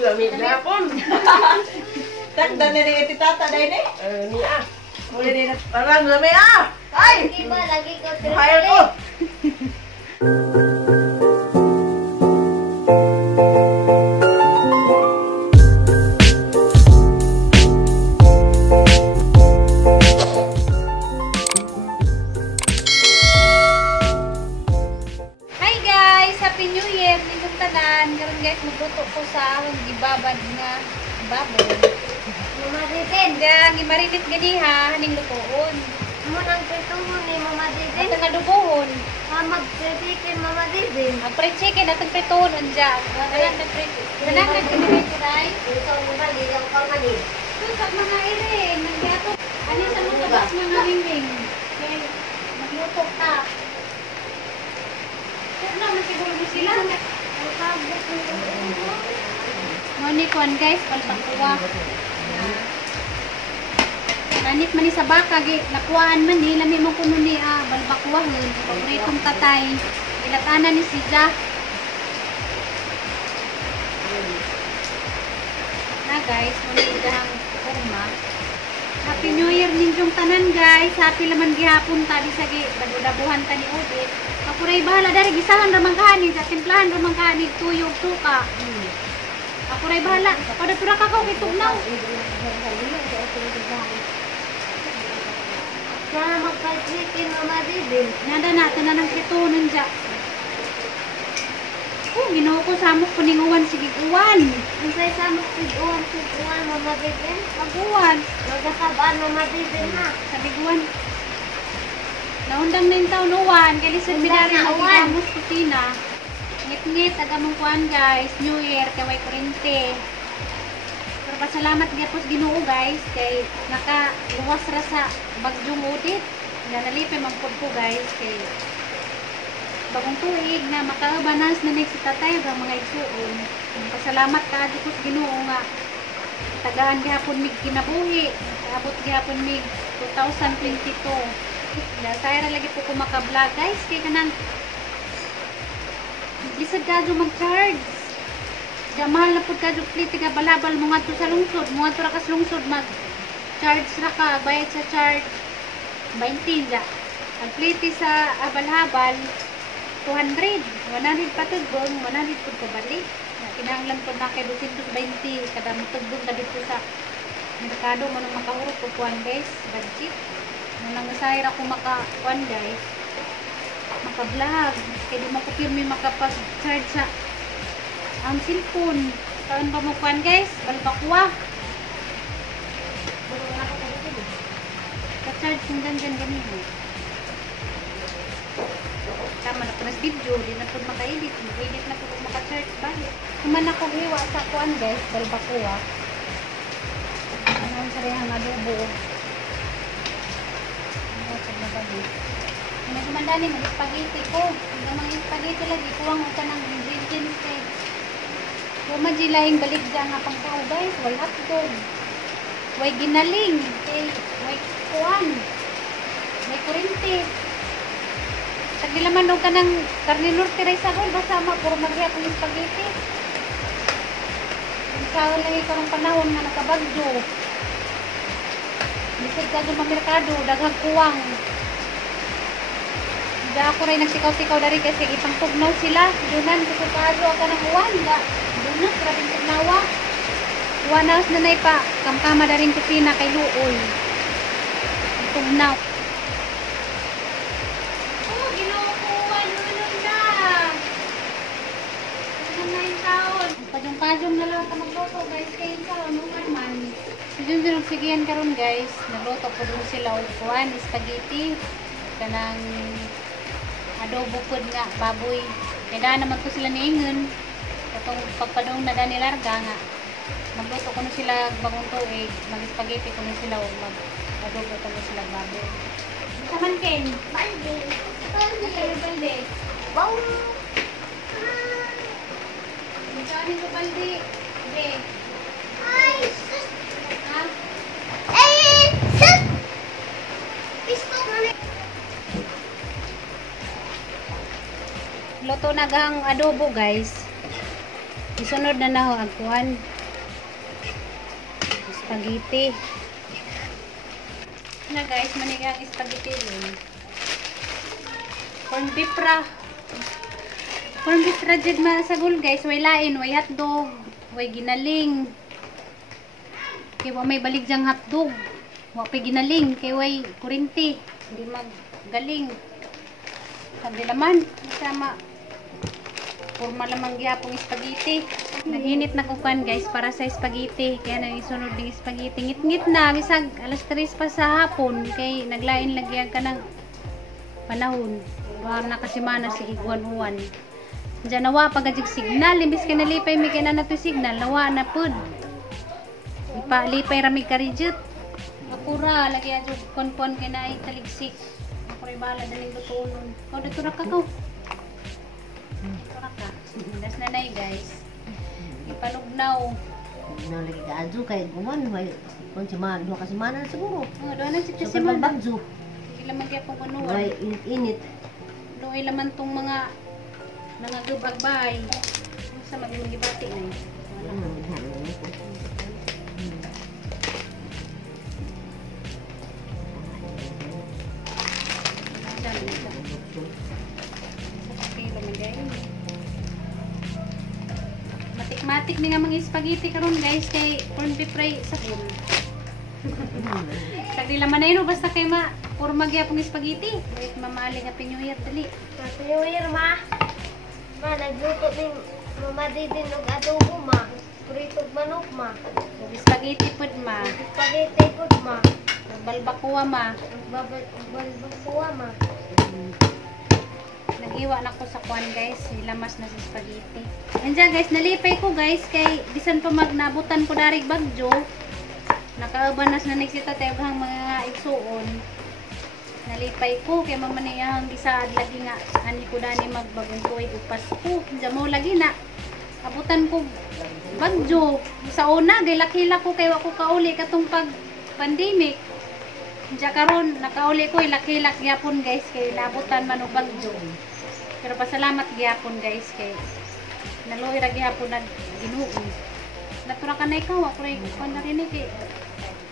Lamig na hapon. Takdan na rin titata dahil eh. Ni ah. Muli din at parang lamig ah. Ay! Lagi ko Mahal ko. Hi guys! Happy New Year! Nindong tanan. Karon guys, magluto ko sa gibabad nga baboy. Mamadidin. Diyan, gimarinit gani ha, haning lutoon. Munang prituhon ni mamadidin. At nga dugohon. Magpritikin mamadidin. Ang fried chicken at ang pritoon andya. Kanan na prito. Kanan na kinimit ko dai. Ito mo ba di ang kamali? So sa mga ire, nagyato. Ano sa mga tabas mga wingwing. Kaya magluto ka. Kaya naman siguro mo sila. Moni kuan guys, palpangkuwa. Nanit man ni sa baka, nakuhaan man ni, lami mo kuno ni balbakwahon. Pagritong tatay, ilatanan ni Sija. Na guys, muli dahang kurma. Happy New Year ninyong tanan guys. Happy laman gihapon tabi sa dabuhan ta ni Odit. Ako ray bahala dari gisahan ramang kanin sa timplahan ramang kanin tuyog suka. Ako ray bahala. Pada tura ka ko kitugnaw. Kaya magpritikin mamadidin. Nada natin na ng kitunan dya. Oh, ginoo ko samok kuninguwan sige uwan. Ang say sa magtiguan mamadidin. Aguwan. Magkakabaan mamadidin ha. Sabiguan. Naundang na yung taon uwan. Kailisod mi na rin magigamos kutina. Ngit-ngit, agamong kuhan guys. New Year, kaway kurente. Pero pasalamat nga po sa Ginoo guys. Kay nakaluwas ra sa bagyong Odit. Nanalipin ang po guys. Kay bagong tuig na makaabanas na next si tatay ang mga igsuon. Pasalamat ka po sa Ginoo nga. Tagahan gihapon mig kinabuhi. Abot gihapon mig 2022. Saya ra lagi po ko maka-vlog guys. Kay kanang lisad ka dyan mag-charge. Mahal na po ka dyan plite ka balabal mo nga to sa lungsod. Mo nga to ra kas lungsod mag-charge ra ka. Bayad sa charge 20 dyan. Ang plite sa abal-habal 200. 100 patugong. 100 po kabalik. Kinahanglan po na kay 220. Kada matugong ka dito sa merkado. Manong makahurot po kuhan guys. Budget. Nang nasayar ako maka-kuhan guys. Maka-vlog. Kaya di mo ko pirmi makapag-charge sa ang cellphone. Kaon pa mo kuhan guys. Balbakwa. Ka-charge kung dyan ganito. Tama na po na video. Di na po maka-edit. Mag-edit na po maka-charge balik. Kuman ako hiwa sa kuhan guys. Balbakwa. Ano sa rehang adobo. Ano sa nabagi. Nagmandani mo spaghetti ko. Hanggang mga spaghetti lagi kuwang ka ng ingredients kay. Kuma jilahing balik dyan nga pang tao guys. Way hotdog. Way ginaling. Kay way kuwan. Way kurente. Tagilaman daw ka ng karninor tiray sa hol. Basta puro maghiya kong spaghetti. Ikaw lagi ka ng panahon nga nakabagyo. Bisig ka dyan mamerkado. Daghang kuwang. Hindi ako rin nagsikaw-sikaw dari kasi itang tugnaw sila. Dunan, kusukado ako ng uwan. Dunan, grabing tugnawa. Uwanaos na na ipa. Kamkama na rin kusina kay Luoy. Tugnaw. Oh, ginukuwan. Nunod na. Ano na yung taon. Padyong-padyong na lang ka magloto guys. Kayo sa anungan man. Diyan sigihan karon guys. Nagloto ko dun sila. Uwan, spaghetti. Kanang adobo food nga, baboy. Kaya naman ko sila niingon. Katong pagpadong na danilarga nga. Magluto ko na sila bagong tuig. Mag-spaghetti ko na sila o mag-adobo ko na sila baboy. Saman Ken? Balde. Balde. Wow. Magkanin ko balde. Okay. Ay, sus. Ha? Eh, sus. Pistot na na. Luto na gang adobo guys. Isunod na na ho ang kuhan. Spaghetti. Na guys, manigang spaghetti yun. Corn beef ra. Corn beef ra jud masagol guys. Way lain, way hotdog, way ginaling. Kay wa may baligjang hotdog. Wa pa ginaling kay way kurinti. Hindi magaling. Sabi naman, sama forma lamang gyapong spaghetti. Naghinit na kukan guys para sa spaghetti. Kaya nang isunod ng spaghetti. Ngit-ngit na bisag alas 3 pa sa hapon kay naglain lagyan ka ng panahon. War na kasi mana si Iguan-uwan. Diyan nawa pagajig signal imbis kay nalipay mi kay na nato signal nawa na pud. Ipalipay rami ka reject. Akura lagi adyo konpon kay na taligsik. Ako ray bala daling tutunon. Kau dito ra ka ko. Das na nay guys. Ipalugnaw. Nang lagi ka adyo kay guman way kon si man duha ka semana na siguro. Oh, doon na si So Simon. bagjo. Sige lang magyapong Way kunuan. init. Doon ay laman tong mga nangagubagbay. Sa magigibati na yun. Matik-matik ni nga mga spaghetti karon guys kay corn beef fry sa kun. Sagdi laman na yun basta kay forma gyapong spaghetti. Wait mamali nga pinyuyat dali. Matuloy ma. Ma, nagluto din mama din og adobo ma. Pritog manok ma. Ug spaghetti pud ma. Spaghetti good ma. Balbacoa ma. Balbacoa ma. Nagiwa na ko sa kwan guys, ilamas na sa spaghetti. Andiyan guys, nalipay ko guys kay bisan pa magnabutan ko darig bagyo. Nakauban na nagsita tayo hang mga igsuon. Nalipay ko kay mamaniyang bisaad lagi nga ani ko dani magbagong tuig upas ko. Andiyan mo lagi na abutan ko bagyo. Sa una gay lakila ko kay wa ko kauli katong pag pandemic. Diya karon nakauli ko ilakilak gyapon guys kay labutan man og bagyo. Pero pasalamat gyapon guys kay naloy ra gyapon nag Ginoo. Natura ka na ikaw ako ray kuan na rin kay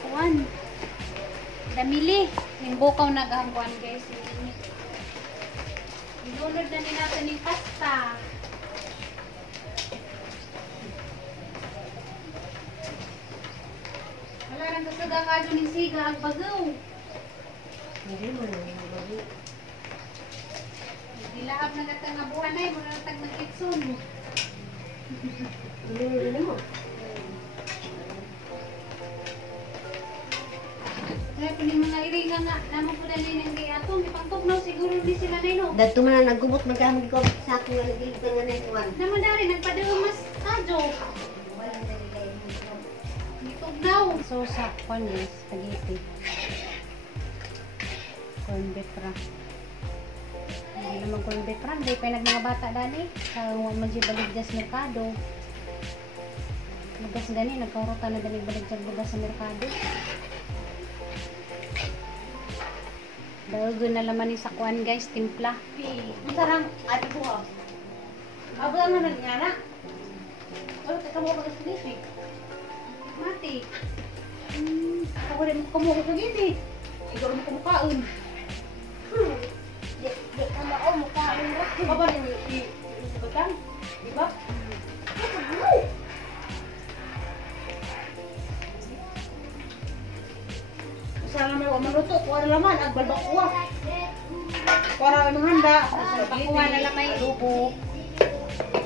kuan. Damili imbukaw nagahangkuan guys. Ilunod na ni natin ni pasta. Wala nang kasaga ka dun ng siga ang bagaw. Hindi mo na bago. Gilaab na gatang nga buwan ay mga natag ng kitson. Hindi mo. Kaya po yung mga iringa nga, naman po dali ng gay atong, ipangtugnaw siguro di sila na ino. Dahil man na nagumot magkamit ko sa akin nga nagilitan nga na ikuan. Naman dari, nagpadaw mas kadyo. Itugnaw. So sa kwan is, spaghetti. Corn beef ra. Hindi naman corn beef ra, hindi pa yung mga bata dali. Sa magsibaligdas merkado. Lugas gani, nagkaurutan na dali baligdas lugas sa merkado. Daog na laman ni sa kuan guys, timpla. Sarang ate ko ha. Abo ang nangyara. Wala ka mo ka spaghetti. Mati. Ako rin ko mo ko gini. Ikaw mo kumukaon. Di ka mao mukha mo. Baba ni batang. Di ba? Sana may wa maluto ko ara laman ag balbakuwa. Para ang handa. Balbakuwa na lamay. Adobo.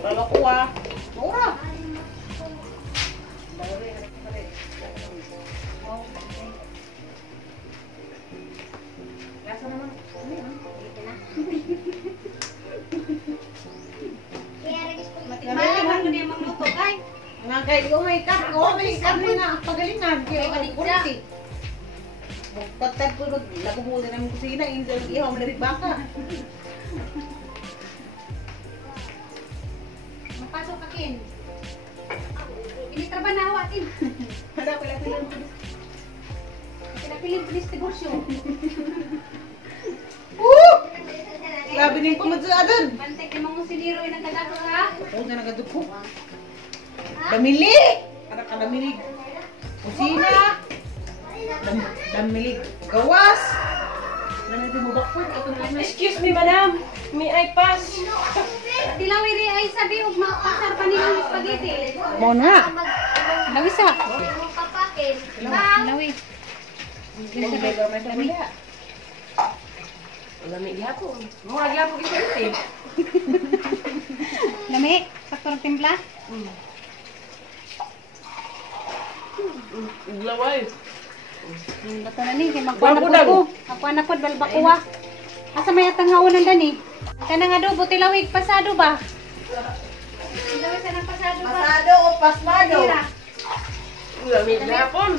Balbakuwa. Mura. Lasa naman. Matikman niya magluto kay. Nga kayo may kap, may kap na pagalingan kay kurti. Pagtag ko lago mo na ng kusina, injal ihaw na rin baka. Mapasok ka kin. Initraban na awatin. Hada ko lang Pinapiling pulis negosyo. Grabe din ko madsa adon. Bantay kay mga siniro yung nagkadako ha. Oo na nagadugko. Damili! Anak ka damilig. Kusina. Damilig. Gawas. Nangyari mo bakpon. Excuse me, madam. May I pass? Dilawiri ay sabi og mapasar pa nila ng spaghetti. Mo na. Lawis sa. Papakin. Lawis. Lami gihapon. Mga gihapon gisulti. Lami, sakto ng timpla. Laway. Bato na ni, kay magkuha na po ko. Magkuha na po, balbakuwa. Asa may atang haunan dani? Kanang adobo, tilawig, pasado ba? Tilawig sa ng pasado ba? Pasado o pasmado? Tira. Lami gihapon.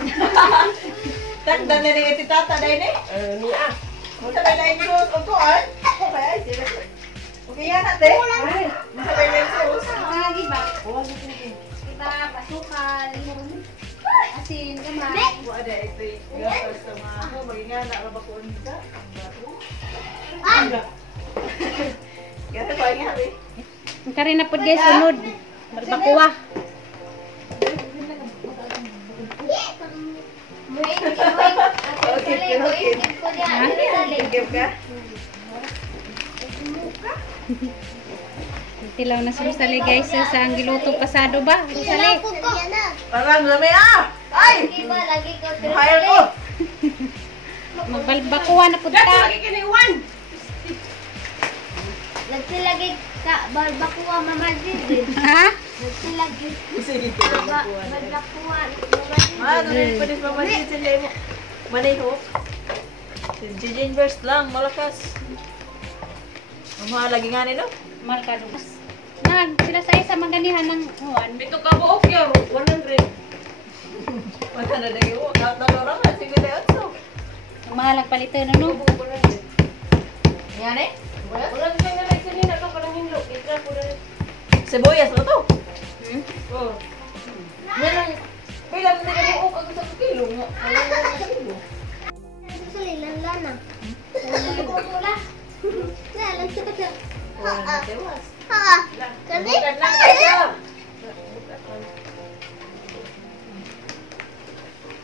Tagdan na rin iti tata dahil eh. Niya. Masabay na yung sus. Utuan. Okay yan natin. Masabay na yung sus. Lagi ba? Kita, basukal, asin, gamay. Ada ito yung sama ako. Magiging na ba ko nila? Kaya ko ay habi. Ang karin na po guys, sunod. Balbakuwa. Give ka? Tilaw na susali guys sa ang giluto pasado ba? Susali. Parang lami ah! Ay! Lagi ko Mahayal ko! Magbalbakuwa na po ta. Lagi kiniwan. Nagsilagi ka barbakuwa mama din. Ha? Nagsilagi Sige, barbakuwa mama din. doon pwede pa masin sila mo. Manay ho. Jijin verse lang, malakas. Ang mga lagi nga nino. Malkados. Nag sila sa isa maganihan ng huwan. Ito ka buok yun. 100. Wala na dahil mo. Kahit na lorang na, sige na yun. Mahalag palito na no. Yan eh? Ulan ka na like kanina ka parang hinlo. Itra ko na. Sibuyas mo to. Oh. Yan bilang na ka buok ako sa kilo. Sulilan lana. Pula. Lalang sa kanya. Ha. Kani? Bukan lang kayo.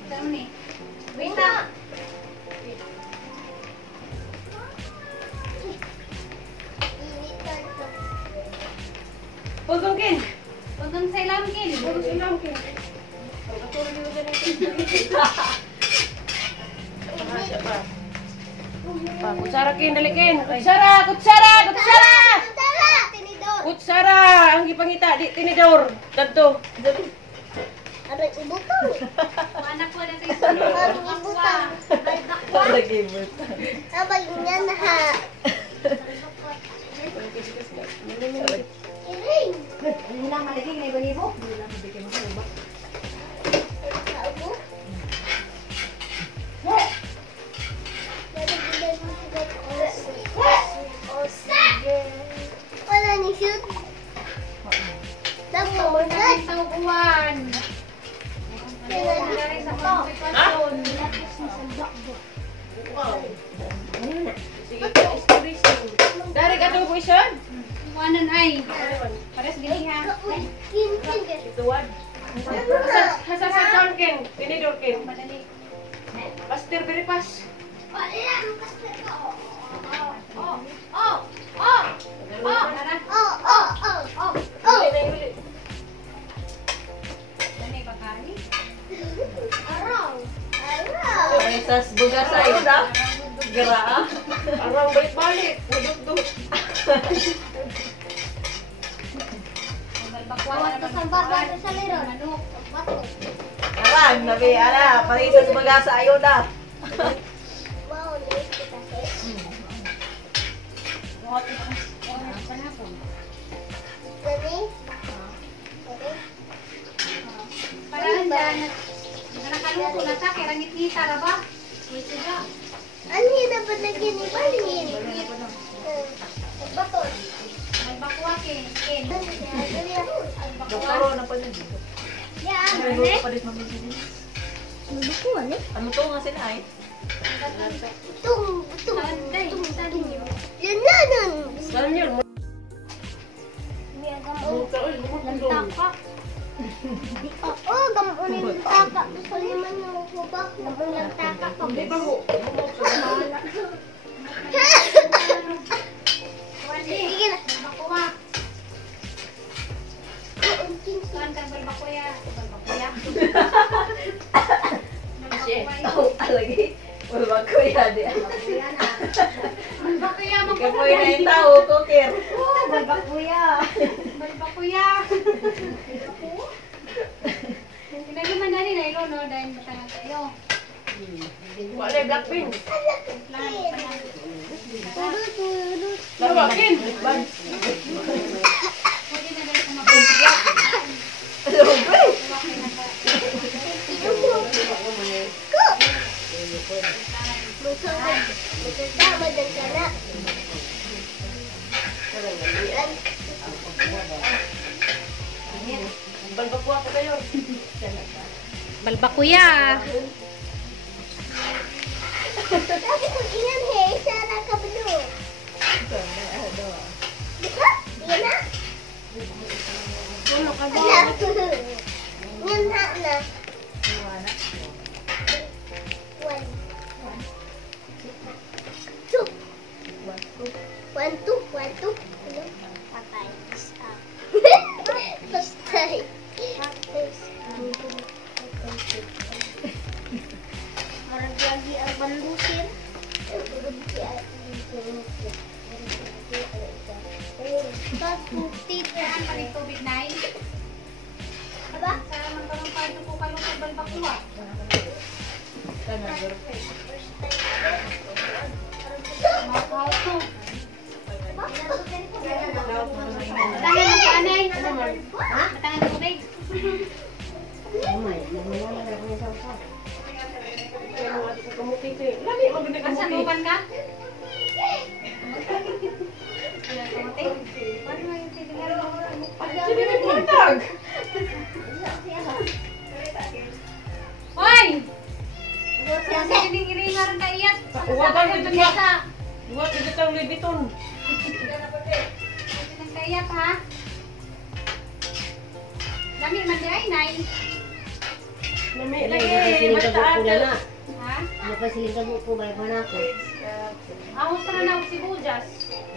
Saan ni? Wina. Pagong kin. Pagong sa ilang kin. Pagong silang kin. Kutsara kin, dalikin. Kutsara, kutsara, kutsara. Tara. Tinidor. Kutsara, ang gipangita di tinidor. Kadto. Aray ibutang. Anak ko na sa Aray ibutang. Balbakwa. Lagi mo. Abay niya na ha. Iring. Hindi na malagay na iba-ibo. Hindi na mabigyan mo sa iba. Kaubo. Wala ni shoot. Dapat mo na. sa uwan. Nangyari sa mga sitwasyon. Dari ka to question. Kuanan ay. Pares gini ha. Tuwan. Hasa sa town kin, tinidor kin. Madali. Pastor very fast. Dani ba kani? Sas buga sa iyo na. Gara. Arang balik-balik, nudut-dut. Balbakwa na sa liron. manok. Bato. Arang, nabi, ala, parisa sa buga sa iyo na. Wow, nice kita sa. Buhat na oras pa na po. Dani. Parang dyan. Nakaluto na ta, kaya rangit-ngita ra ba? Wait siya. Ano yun na ba naging ibalingin? Bato. Balbakwa kin. Kin. Dokoro na pa niya dito. Yan. Ay, luto pa din mabibili. Nabukuhan eh. Ano to nga sila ay? Tung. Yan na nun. Saan yun? May agam o. Buka, uy, bumutulong. Lantaka. Oo, gamunin yung taka. Gusto naman yung hubak. Gamunin lang taka. Hindi ba mo? Sige na. Balbakuwa. Kaunting Kuan kang balbakuya. Balbakuya. Lagi. Wala ko yan. Balbakuya mo ko. Kapoy na yung tao, Koker. Balbakuya. Balbakuya. Pinag-iman na rin na ilo, no? Dahil matangan tayo. Wala yung blackpin. Lang, panang. tulot. Lawakin. Pwede na dahil kumakain. Magkasama ng sana. Balbakuha ko kayo. Balbakuya. Sabi ko, iyan he, sana ka balo. Diba? Iyan na? Puno ka ba? Iyan na na. One. Two. One, two. Ano? Patay. Patay. Marag lagi ang bandusin. Saan pa rin tubig na yun? Aba? Saan man kalong pardo ko kalong sa balbakuwa? Mga kauto. Matangan ng kanay. Matangan ng tubig. Umay, nagmamala na ako yung sausaw. Kaya mga ato sa kamuti ko eh. Lami, maganda Asa kamuti. nuban ka? Sige, may puntag. Hoy! Kasi hining-hiringar na iyat. Huwag ka dito Sa Huwag ka dito ang libiton. Nang kayat ha? Lami man di ay nay. Lami, Lagi, lagi. siling Basta kabuk ko na na. Ha? Ano pa siling kabuk ko, may pa na ako. Ahos ra na og sibuyas.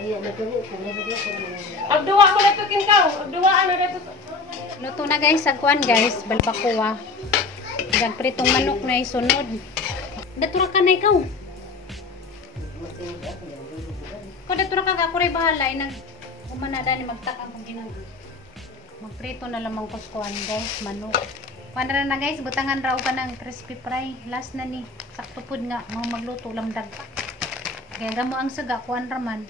Ayun, nagkabuk ko, nabagla ko na. Agduwa mo na ito, Kinkaw. Agduwaan na ito. Luto na guys, sagkuan guys, balbakuwa. Gan pritong manok na isunod. Datura ka na ikaw. Ko datura ka ako ray bahala ay nag umanada ni magtakang kung ginang. Magprito na lamang kuskuan guys, manok. Panara na guys, butangan raw ka ng crispy fry. Last na ni, sakto pud nga mga magluto lamdag pa. Kaya gamo ang suga, kuan raman.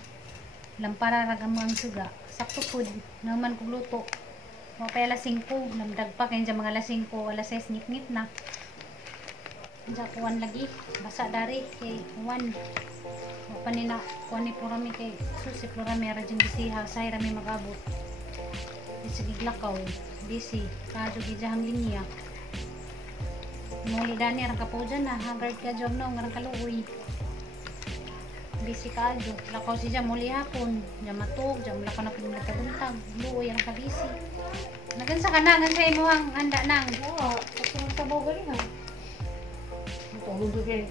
Lampara ra gamo ang suga. Sakto pud naman kog luto. Mo pa alas 5, lamdag pa kay mga alas 5, alas 6 ngit-ngit na. Diya kuan lagi, basa dari kay 1. Mo pa ni na kuan ni purami kay susi purami ra jud bisiha, say ra mi magabot. Sige lakaw, busy, kado gijahang linya. Muli dani arang kapo dyan na, haggard ka dyan no, ngarang kaluoy. Busy kado, lakaw si dyan muli hapon, dyan matog, dyan lakaw na pinagkabuntag, luoy arang ka busy. Nagansa ka na, gansa imo ang handa nang. Oo, kasi magsabaw galing ha. Ito, hundo kayo.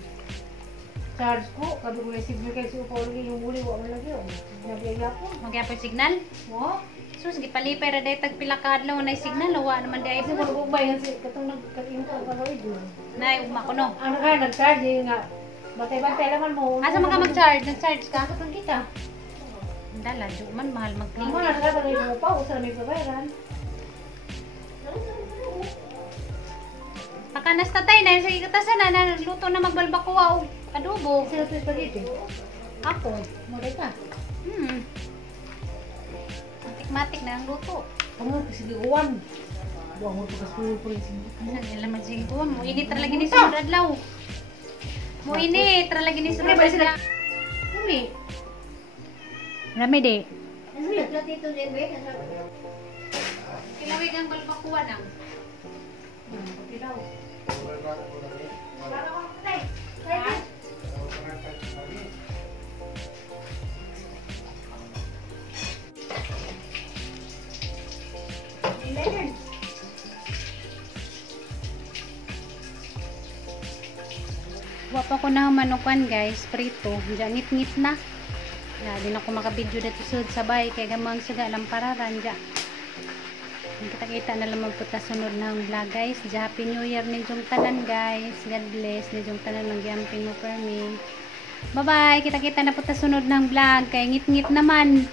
Charge ko, kabi ko yung signal kayo sa upaw lagi, yung muli, wala lagi yun. Nabiyaya po. Magyapay signal? Oo. Sus, gipalipay ra day tag pila ka adlaw na signal, awa naman day Kasi magubay kasi katong nagkatingin ko ang kaway doon. na ugma ko no. Ano ka, nag-charge yun nga. Bantay-bantay naman mo. Asa man ka mag-charge? Nag-charge ka? Kakatang kita. Dala, di man mahal Ang mag-clean. mga nasa rin mo pa, usa na may babayaran. Pakanas tatay na sa ikatasan na nagluto na magbalbakuwa og adobo. Sino ito spaghetti? Ako. Muray ka. Matik-matik na ang luto. Ang kasi liuwan. Buang mo ito ka school po yung sinit. Alam mo sige ko, mo init ra lagi ni sunod adlaw. Mo init ra lagi ni sunod adlaw. Umi. Rami de. Ano yung platito din ba? Kilawig ang balbakuwa na. Pati daw. Wa pa ko na manukan guys, prito. Diyan ngit-ngit na. Ya, din ako makabidyo dito sud sabay kay gamang suga lang pararan ja. Kita-kita na lamang po ta sunod na vlog guys. Happy New Year ninyong tanan guys. God bless ninyong tanan ng giamping mo per me. Bye bye. Kita-kita na po ta sunod ng vlog kay ngit-ngit naman.